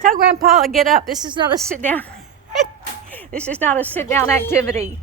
Tell Grandpa to get up. This is not a sit down. This is not a sit down activity.